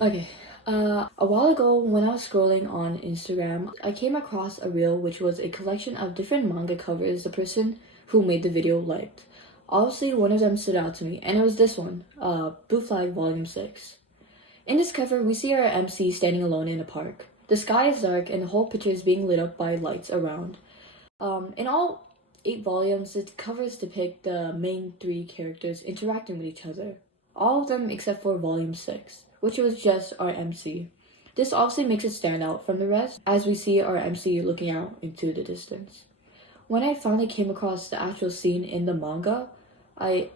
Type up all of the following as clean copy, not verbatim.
Okay, a while ago when I was scrolling on Instagram, I came across a reel which was a collection of different manga covers the person who made the video liked. Obviously, one of them stood out to me, and it was this one, Blue Flag Volume 6. In this cover, we see our MC standing alone in a park. The sky is dark, and the whole picture is being lit up by lights around. In all 8 volumes, the covers depict the main three characters interacting with each other. All of them except for Volume 6, which was just our MC. This obviously makes it stand out from the rest, as we see our MC looking out into the distance. When I finally came across the actual scene in the manga, I,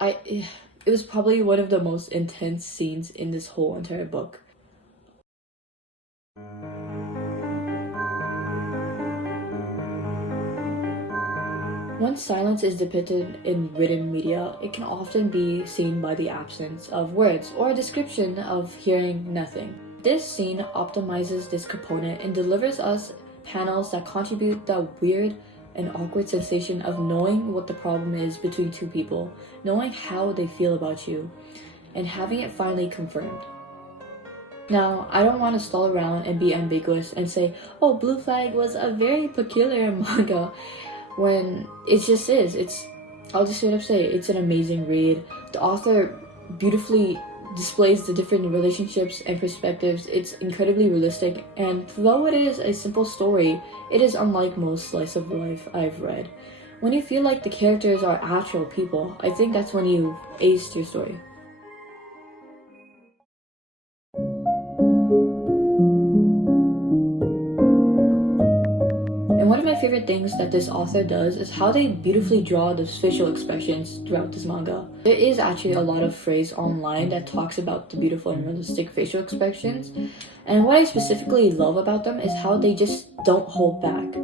I, it was probably one of the most intense scenes in this whole entire book. Once silence is depicted in written media, it can often be seen by the absence of words or a description of hearing nothing. This scene optimizes this component and delivers us panels that contribute that weird and awkward sensation of knowing what the problem is between two people, knowing how they feel about you, and having it finally confirmed. Now, I don't want to stall around and be ambiguous and say, oh, Blue Flag was a very peculiar manga, when it just is. I'll just straight up say it's an amazing read. The author beautifully displays the different relationships and perspectives. It's incredibly realistic, and though it is a simple story, it is unlike most slice of life I've read. When you feel like the characters are actual people, I think that's when you aced your story. And one of my favorite things that this author does is how they beautifully draw the facial expressions throughout this manga. There is actually a lot of phrase online that talks about the beautiful and realistic facial expressions, and what I specifically love about them is how they just don't hold back.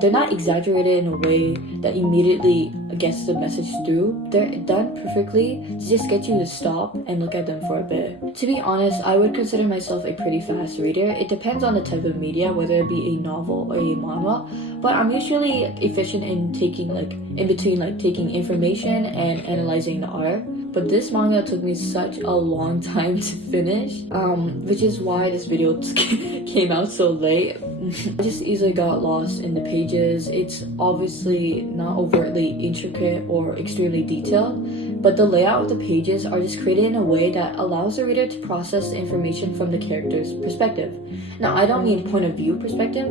They're not exaggerated in a way that immediately gets the message through. They're done perfectly to just get you to stop and look at them for a bit. To be honest, I would consider myself a pretty fast reader. It depends on the type of media, whether it be a novel or a manga, but I'm usually efficient in taking information and analyzing the art. But this manga took me such a long time to finish, which is why this video came out so late. I just easily got lost in the pages. It's obviously not overtly intricate or extremely detailed, but the layout of the pages are just created in a way that allows the reader to process the information from the character's perspective. Now, I don't mean point of view perspective,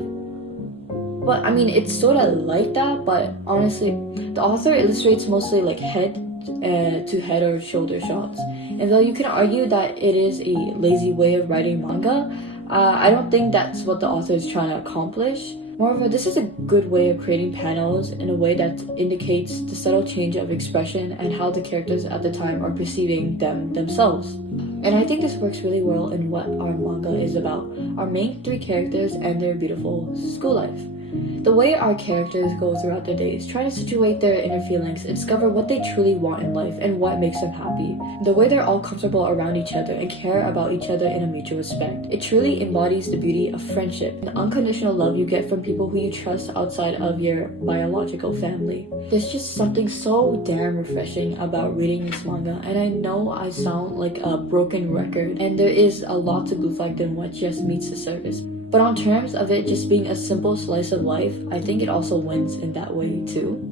but I mean it's sort of like that, but honestly, the author illustrates mostly like head to head or shoulder shots. And though you can argue that it is a lazy way of writing manga, I don't think that's what the author is trying to accomplish. Moreover, this is a good way of creating panels in a way that indicates the subtle change of expression and how the characters at the time are perceiving themselves. And I think this works really well in what our manga is about, our main three characters and their beautiful school life. The way our characters go throughout their days, try to situate their inner feelings and discover what they truly want in life and what makes them happy. The way they're all comfortable around each other and care about each other in a mutual respect. It truly embodies the beauty of friendship and unconditional love you get from people who you trust outside of your biological family. There's just something so damn refreshing about reading this manga, and I know I sound like a broken record, and there is a lot to Blue Flag than what just meets the surface. But on terms of it just being a simple slice of life, I think it also wins in that way too.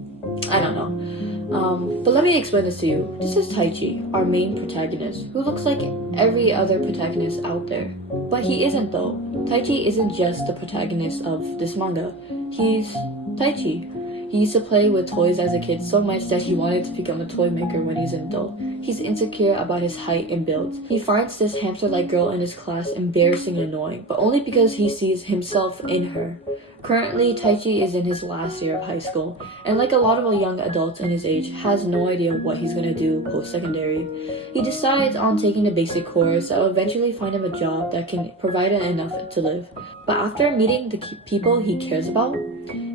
I don't know. But let me explain this to you. This is Taichi, our main protagonist, who looks like every other protagonist out there. But he isn't though. Taichi isn't just the protagonist of this manga. He's Taichi. He used to play with toys as a kid so much that he wanted to become a toy maker when he's an adult. He's insecure about his height and build. He finds this hamster-like girl in his class embarrassing and annoying, but only because he sees himself in her. Currently, Taichi is in his last year of high school, and like a lot of young adults in his age, has no idea what he's gonna do post-secondary. He decides on taking the basic course that will eventually find him a job that can provide him enough to live. But after meeting the people he cares about,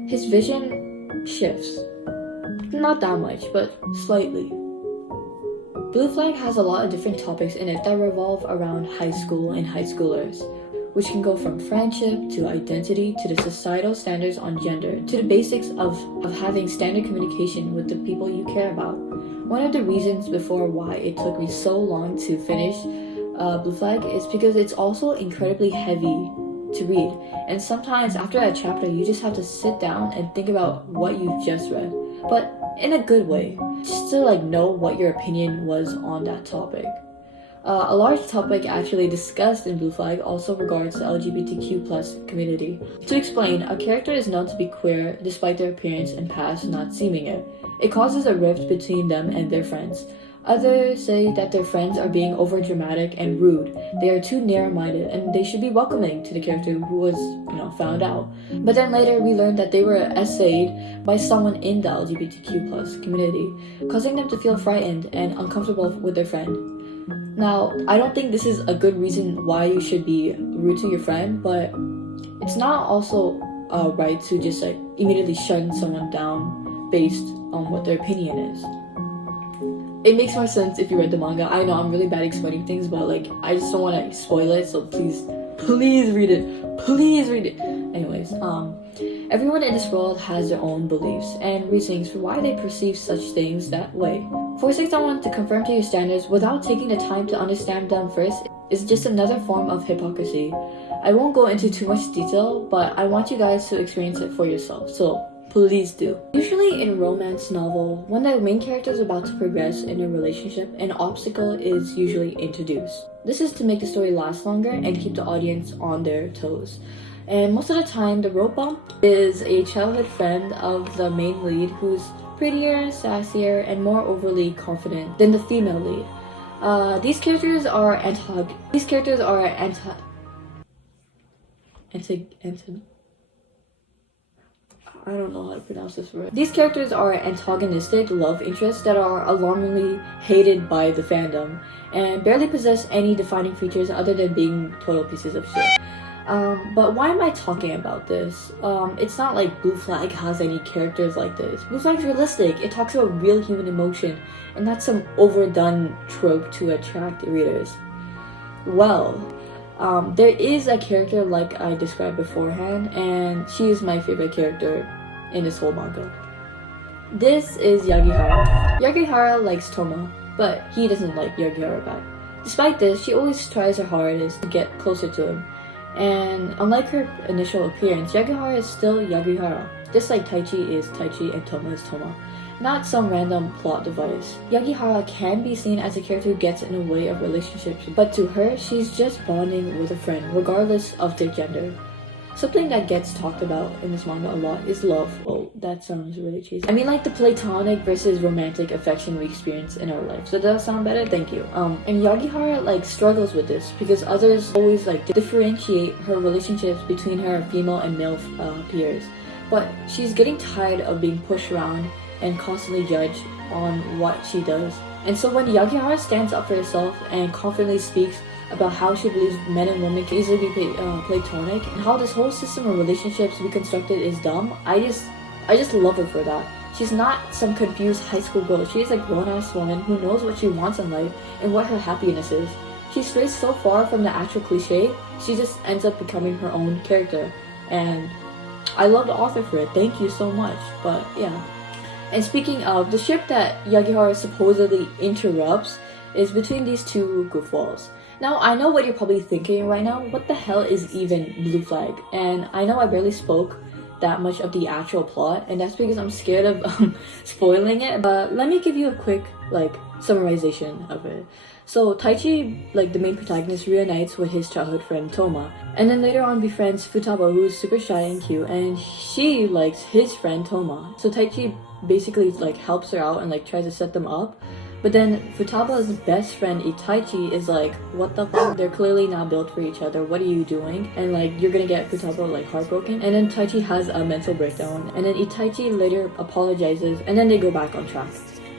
his vision shifts. Not that much, but slightly. Blue Flag has a lot of different topics in it that revolve around high school and high schoolers, which can go from friendship to identity to the societal standards on gender to the basics of having standard communication with the people you care about. One of the reasons before why it took me so long to finish Blue Flag is because it's also incredibly heavy to read. And sometimes after that chapter, you just have to sit down and think about what you've just read, but in a good way, just to like know what your opinion was on that topic. A large topic actually discussed in Blue Flag also regards the LGBTQ plus community. To explain, a character is known to be queer despite their appearance and past not seeming it. It causes a rift between them and their friends. Others say that their friends are being overdramatic and rude. They are too narrow-minded and they should be welcoming to the character who was, found out. But then later we learned that they were essayed by someone in the LGBTQ plus community, causing them to feel frightened and uncomfortable with their friend. Now, I don't think this is a good reason why you should be rude to your friend, but it's not also right to just like immediately shut someone down based on what their opinion is. It makes more sense if you read the manga. I know I'm really bad explaining things, but like I just don't want to spoil it, so please read it. Please read it. Anyways, everyone in this world has their own beliefs and reasons for why they perceive such things that way. Forcing someone to conform to your standards without taking the time to understand them first is just another form of hypocrisy. I won't go into too much detail, but I want you guys to experience it for yourself, so please do. Usually in a romance novel, when the main character is about to progress in a relationship, an obstacle is usually introduced. This is to make the story last longer and keep the audience on their toes. And most of the time, the road bump is a childhood friend of the main lead who's prettier, sassier, and more overly confident than the female lead. These characters are I don't know how to pronounce this word. These characters are antagonistic love interests that are alarmingly hated by the fandom and barely possess any defining features other than being total pieces of shit. But why am I talking about this? It's not like Blue Flag has any characters like this. Blue Flag's realistic. It talks about real human emotion and not some overdone trope to attract readers. Well, there is a character like I described beforehand, and she is my favorite character in this whole manga. This is Yagihara. Yagihara likes Toma, but he doesn't like Yagihara back. Despite this, she always tries her hardest to get closer to him. And unlike her initial appearance, Yagihara is still Yagihara, just like Taichi is Taichi and Toma is Toma. Not some random plot device. Yagihara can be seen as a character who gets in the way of relationships, but to her, she's just bonding with a friend, regardless of their gender. Something that gets talked about in this manga a lot is love. Oh, that sounds really cheesy. I mean like the platonic versus romantic affection we experience in our life. So does that sound better? Thank you. And Yagihara struggles with this because others always differentiate her relationships between her female and male peers. But she's getting tired of being pushed around and constantly judged on what she does. And so when Yagihara stands up for herself and confidently speaks about how she believes men and women can easily be platonic and how this whole system of relationships we constructed is dumb, I just love her for that. She's not some confused high school girl. She's a grown-ass woman who knows what she wants in life and what her happiness is. She strays so far from the actual cliche, she just ends up becoming her own character. And I love the author for it. Thank you so much. But yeah. And speaking of, the ship that Yagihara supposedly interrupts is between these two goofballs. Now, I know what you're probably thinking right now. What the hell is even Blue Flag? And I know I barely spoke that much of the actual plot, and that's because I'm scared of spoiling it. But let me give you a quick summarization of it. So Taichi, the main protagonist, reunites with his childhood friend Toma, and then later on befriends Futaba, who's super shy and cute, and she likes his friend Toma. So Taichi basically helps her out and tries to set them up. But then Futaba's best friend Itaichi is what the fuck? They're clearly not built for each other. What are you doing? And you're gonna get Futaba heartbroken. And then Taichi has a mental breakdown. And then Itaichi later apologizes, and then they go back on track.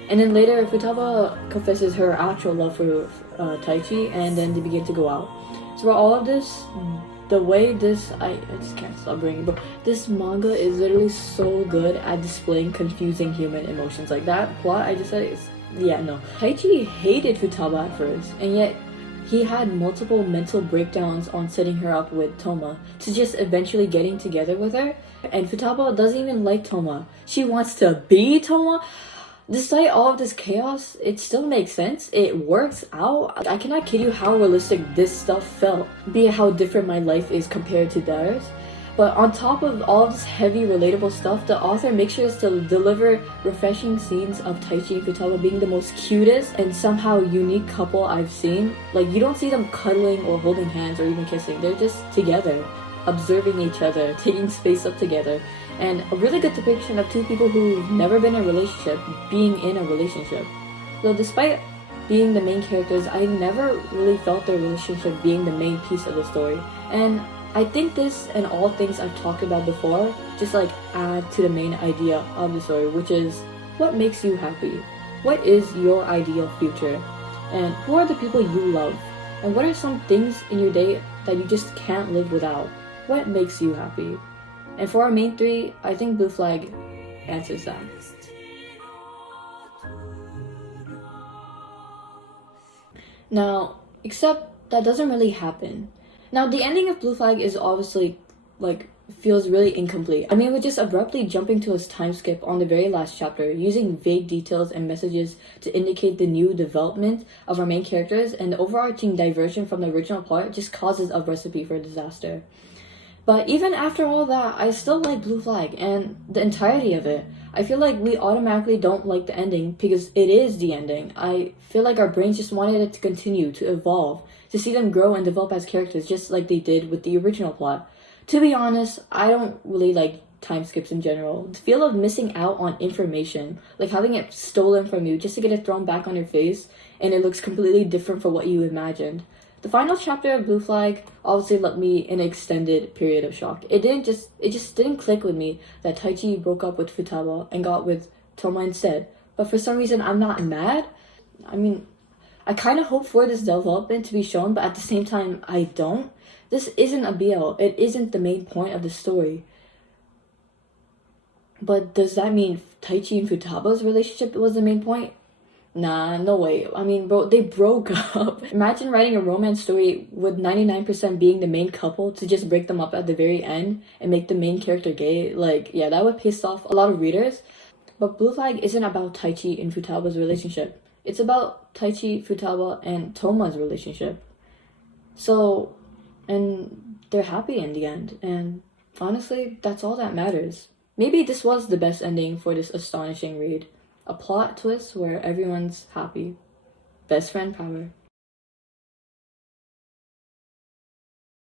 And then later Futaba confesses her actual love for Taichi, and then they begin to go out. So for all of this, the way this, I just can't stop bringing, but this manga is literally so good at displaying confusing human emotions. That plot I just said is, yeah, no. Taichi hated Futaba at first, and yet he had multiple mental breakdowns on setting her up with Toma to just eventually getting together with her. And Futaba doesn't even like Toma. She wants to be Toma. Despite all of this chaos, it still makes sense. It works out. I cannot kid you how realistic this stuff felt, be it how different my life is compared to theirs. But on top of all this heavy, relatable stuff, the author makes sure to deliver refreshing scenes of Taichi and Futaba being the most cutest and somehow unique couple I've seen. Like, you don't see them cuddling or holding hands or even kissing. They're just together, observing each other, taking space up together. And a really good depiction of two people who've never been in a relationship being in a relationship. So despite being the main characters, I never really felt their relationship being the main piece of the story. And I think this and all things I've talked about before just like add to the main idea of the story, which is what makes you happy? What is your ideal future? And who are the people you love? And what are some things in your day that you just can't live without? What makes you happy? And for our main three, I think Blue Flag answers that. Now, except that doesn't really happen. Now, the ending of Blue Flag is obviously, like, feels really incomplete. I mean, we're just abruptly jumping to a time skip on the very last chapter, using vague details and messages to indicate the new development of our main characters, and the overarching diversion from the original plot just causes a recipe for disaster. But even after all that, I still like Blue Flag and the entirety of it. I feel like we automatically don't like the ending because it is the ending. I feel like our brains just wanted it to continue, to evolve, to see them grow and develop as characters just like they did with the original plot. To be honest, I don't really like time skips in general. The feel of missing out on information, like having it stolen from you just to get it thrown back on your face and it looks completely different from what you imagined. The final chapter of Blue Flag obviously left me in an extended period of shock. It just didn't click with me that Taichi broke up with Futaba and got with Toma instead. But for some reason, I'm not mad. I mean, I kind of hope for this development to be shown, but at the same time, I don't. This isn't a BL. It isn't the main point of the story. But does that mean Taichi and Futaba's relationship was the main point? Nah, no way. I mean, bro, they broke up. Imagine writing a romance story with 99% being the main couple to just break them up at the very end and make the main character gay. Like, yeah, that would piss off a lot of readers. But Blue Flag isn't about Taichi and Futaba's relationship. It's about Taichi, Futaba, and Toma's relationship. So, and they're happy in the end. And honestly, that's all that matters. Maybe this was the best ending for this astonishing read. A plot twist where everyone's happy. Best friend power.